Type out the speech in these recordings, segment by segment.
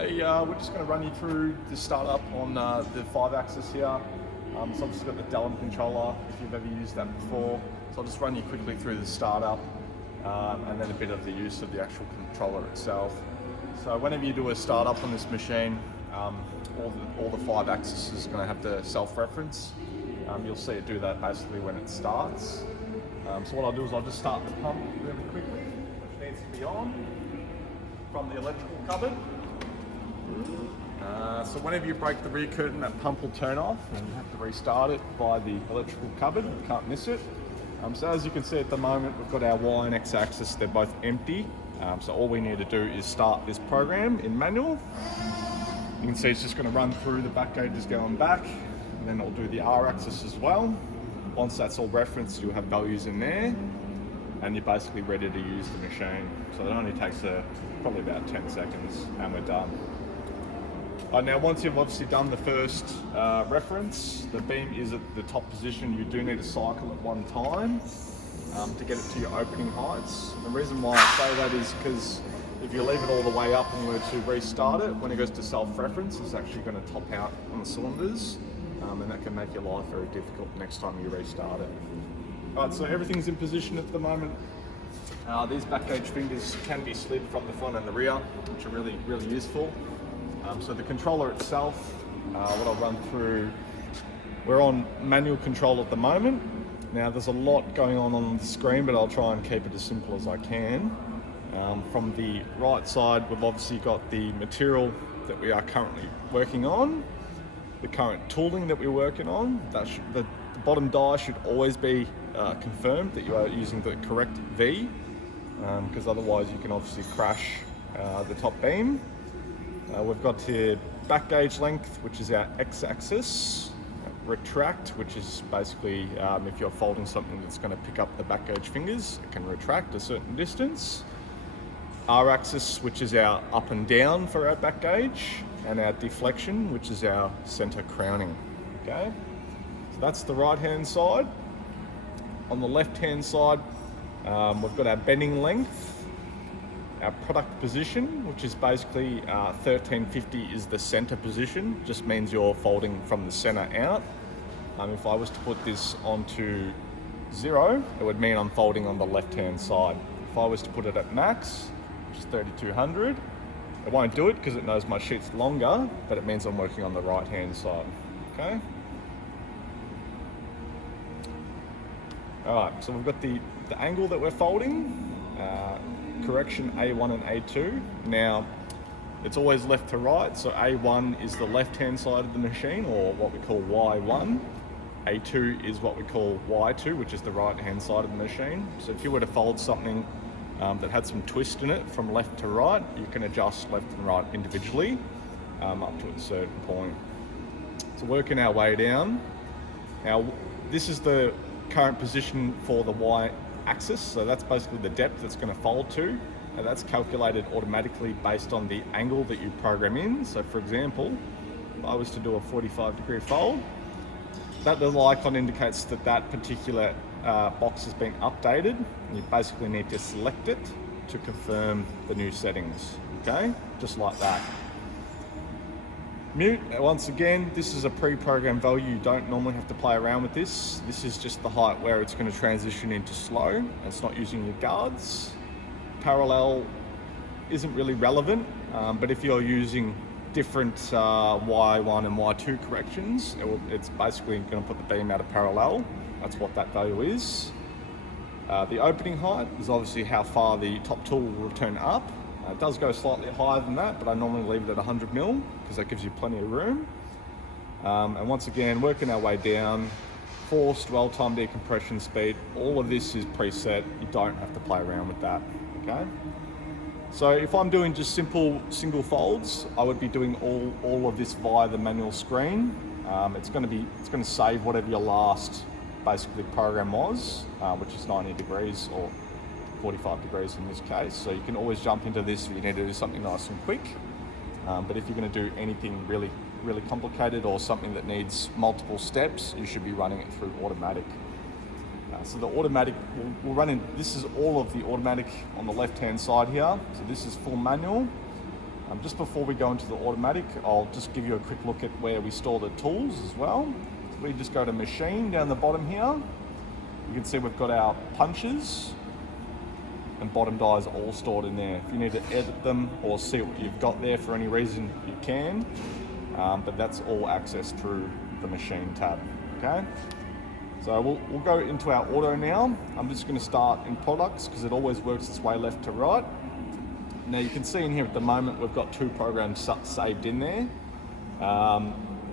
Okay, we're just going to run you through the startup on the 5-axis here. So I've just got the Delem controller, if you've ever used that before. So I'll just run you quickly through the startup and then a bit of the use of the actual controller itself. So whenever you do a startup on this machine, all the 5-axis is going to have to self-reference. You'll see it do that basically when it starts. So what I'll do is I'll just start the pump really quickly, which needs to be on from the electrical cupboard. So whenever you break the rear curtain, that pump will turn off and you have to restart it by the electrical cupboard. You can't miss it. So as you can see at the moment, we've got our Y and X axis, they're both empty. So all we need to do is start this program in manual. You can see it's just going to run through, the back gauge is going back, and then it'll do the R axis as well. Once that's all referenced, you'll have values in there, and you're basically ready to use the machine. So it only takes probably about 10 seconds, and we're done. Now once you've obviously done the first reference, the beam is at the top position. You do need to cycle at one time to get it to your opening heights. The reason why I say that is because if you leave it all the way up and were to restart it, when it goes to self-reference, it's actually going to top out on the cylinders, and that can make your life very difficult next time you restart it. Alright, so everything's in position at the moment. These back gauge fingers can be slid from the front and the rear, which are really, really useful. So the controller itself, what I'll run through, we're on manual control at the moment. Now there's a lot going on the screen, but I'll try and keep it as simple as I can. From the right side, we've obviously got the material that we are currently working on, the current tooling that we're working on. The bottom die should always be confirmed that you are using the correct V, because otherwise you can obviously crash the top beam. We've got here back gauge length, which is our X-axis, retract, which is basically if you're folding something that's going to pick up the back gauge fingers, it can retract a certain distance. R-axis, which is our up and down for our back gauge, and our deflection, which is our center crowning. Okay, so that's the right hand side. On the left hand side, we've got our bending length, our product position, which is basically 1350 is the center position, just means you're folding from the center out. If I was to put this onto 0, it would mean I'm folding on the left hand side. If I was to put it at max, which is 3200, it won't do it because it knows my sheet's longer, but it means I'm working on the right hand side. Okay. Alright, so we've got the angle that we're folding. Correction A1 and A2. Now, it's always left to right, so A1 is the left-hand side of the machine, or what we call Y1. A2 is what we call Y2, which is the right-hand side of the machine. So if you were to fold something that had some twist in it from left to right, you can adjust left and right individually up to a certain point. So working our way down. Now, this is the current position for the Y axis, so that's basically the depth it's going to fold to, and that's calculated automatically based on the angle that you program in. So for example, if I was to do a 45-degree fold, that little icon indicates that that particular box has been updated, and you basically need to select it to confirm the new settings. Okay, just like that. Mute, once again, this is a pre-programmed value. You don't normally have to play around with this. This is just the height where it's going to transition into slow. It's not using your guards. Parallel isn't really relevant, but if you're using different Y1 and Y2 corrections, it's basically going to put the beam out of parallel. That's what that value is. The opening height is obviously how far the top tool will return up. It does go slightly higher than that, but I normally leave it at 100 mil because that gives you plenty of room. And once again, working our way down, forced, dwell time, decompression speed, all of this is preset. You don't have to play around with that, okay? So if I'm doing just simple single folds, I would be doing all of this via the manual screen. It's going to save whatever your last basically program was, which is 90 degrees or 45 degrees in this case, so you can always jump into this if you need to do something nice and quick. But if you're going to do anything really complicated or something that needs multiple steps, you should be running it through automatic. So the automatic, we'll run in, this is all of the automatic on the left hand side here. So this is full manual. Just before we go into the automatic, I'll just give you a quick look at where we store the tools as well. So we just go to machine down the bottom here. You can see we've got our punches and bottom dies all stored in there. If you need to edit them or see what you've got there for any reason, you can, but that's all accessed through the machine tab, okay? So we'll go into our auto now. I'm just gonna start in products because it always works its way left to right. Now you can see in here at the moment, we've got 2 programs saved in there.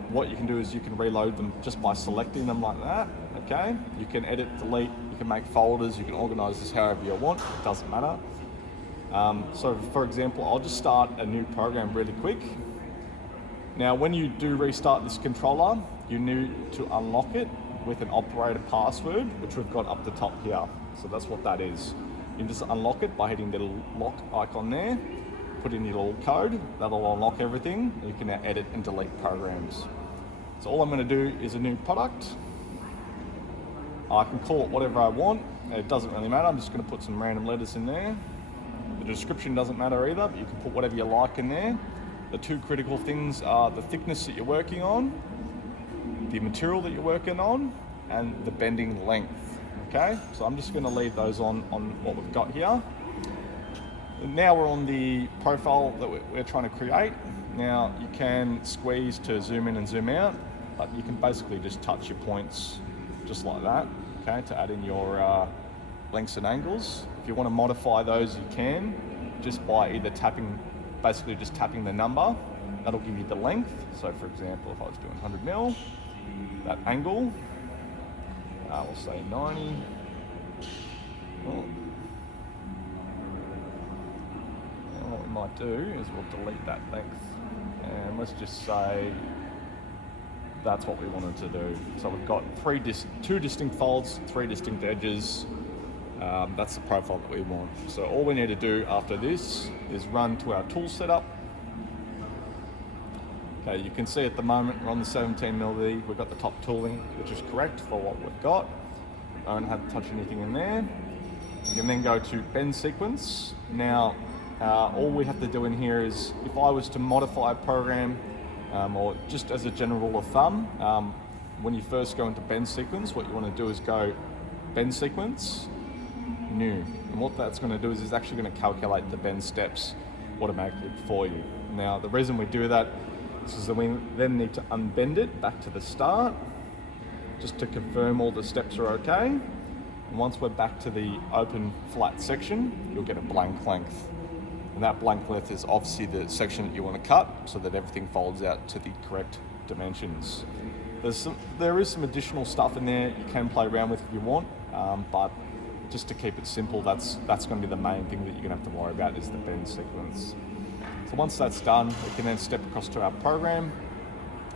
What you can do is you can reload them just by selecting them like that, okay? You can edit, delete, you can make folders, you can organize this however you want, it doesn't matter. So for example, I'll just start a new program really quick. Now when you do restart this controller, you need to unlock it with an operator password, which we've got up the top here. So that's what that is. You can just unlock it by hitting the little lock icon there, put in your little code, that'll unlock everything, and you can now edit and delete programs. So all I'm going to do is a new product. I can call it whatever I want, it doesn't really matter, I'm just going to put some random letters in there. The description doesn't matter either, but you can put whatever you like in there. The 2 critical things are the thickness that you're working on, the material that you're working on, and the bending length. Okay, so I'm just going to leave those on what we've got here. And now we're on the profile that we're trying to create. Now you can squeeze to zoom in and zoom out, but you can basically just touch your points just like that, okay, to add in your lengths and angles. If you want to modify those, you can, just by either basically just tapping the number, that'll give you the length. So for example, if I was doing 100 mil, that angle, we'll say 90. Oh. And what we might do is we'll delete that length. And let's just say that's what we wanted to do. So we've got 2 distinct folds, 3 distinct edges. That's the profile that we want. So all we need to do after this is run to our tool setup. Okay, you can see at the moment we're on the 17mm. We've got the top tooling, which is correct for what we've got. I don't have to touch anything in there. You can then go to bend sequence. Now, all we have to do in here is, if I was to modify a program, or just as a general rule of thumb, when you first go into bend sequence, what you want to do is go bend sequence, new. And what that's going to do is it's actually going to calculate the bend steps automatically for you. Now, the reason we do that is that we then need to unbend it back to the start, just to confirm all the steps are okay. And once we're back to the open flat section, you'll get a blank length. And that blank length is obviously the section that you want to cut so that everything folds out to the correct dimensions. There is some additional stuff in there you can play around with if you want, but just to keep it simple, that's going to be the main thing that you're going to have to worry about is the bend sequence. So once that's done, we can then step across to our program.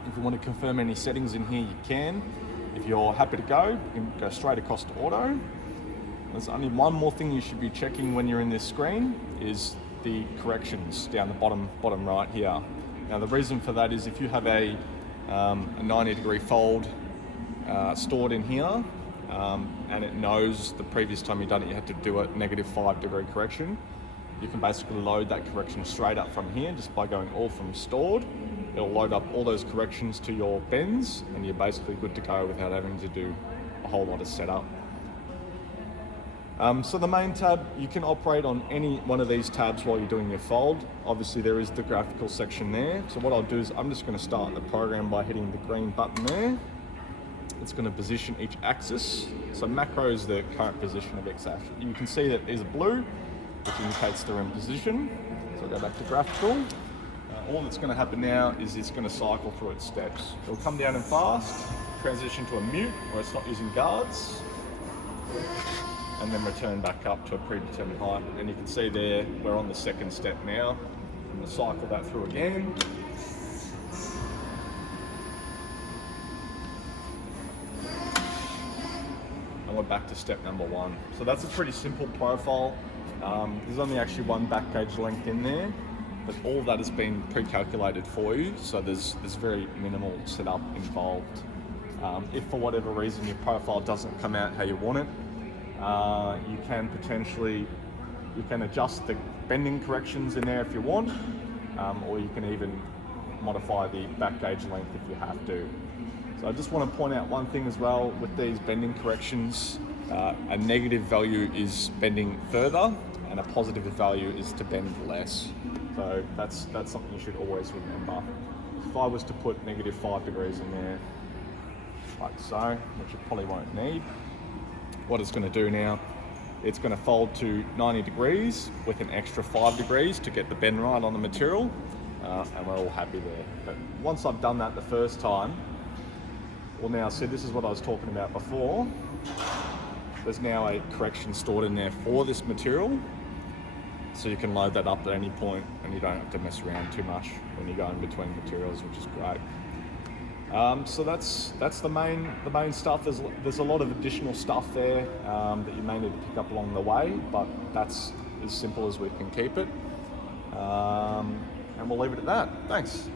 If you want to confirm any settings in here, you can. If you're happy to go, you can go straight across to auto. There's only one more thing you should be checking when you're in this screen is the corrections down the bottom right here. Now the reason for that is if you have a 90-degree fold stored in here, and it knows the previous time you've done it, you had to do a -5-degree correction. You can basically load that correction straight up from here just by going all from stored. It'll load up all those corrections to your bends and you're basically good to go without having to do a whole lot of setup. So the main tab, you can operate on any one of these tabs while you're doing your fold. Obviously there is the graphical section there. So what I'll do is I'm just going to start the program by hitting the green button there. It's going to position each axis. So macro is the current position of each axis. You can see that there's a blue, which indicates they're in position. So I'll go back to graphical. All that's going to happen now is it's going to cycle through its steps. It'll come down and fast, transition to a mute where it's not using guards, and then return back up to a predetermined height. And you can see there, we're on the 2nd step now. I'm going to cycle that through again. And we're back to step number 1. So that's a pretty simple profile. There's only actually one back gauge length in there, but all of that has been pre-calculated for you, so there's very minimal setup involved. If for whatever reason your profile doesn't come out how you want it, you can adjust the bending corrections in there if you want. or you can even modify the back gauge length if you have to. So I just want to point out one thing as well with these bending corrections. A negative value is bending further, and a positive value is to bend less. So that's something you should always remember. If I was to put -5 degrees in there, like so, which you probably won't need, what it's going to do now, it's going to fold to 90 degrees with an extra 5 degrees to get the bend right on the material, and we're all happy there. But once I've done that the first time, well, now see, this is what I was talking about before. There's now a correction stored in there for this material, so you can load that up at any point and you don't have to mess around too much when you go in between materials, which is great. So that's the main stuff. There's a lot of additional stuff there that you may need to pick up along the way, but that's as simple as we can keep it. And we'll leave it at that. Thanks.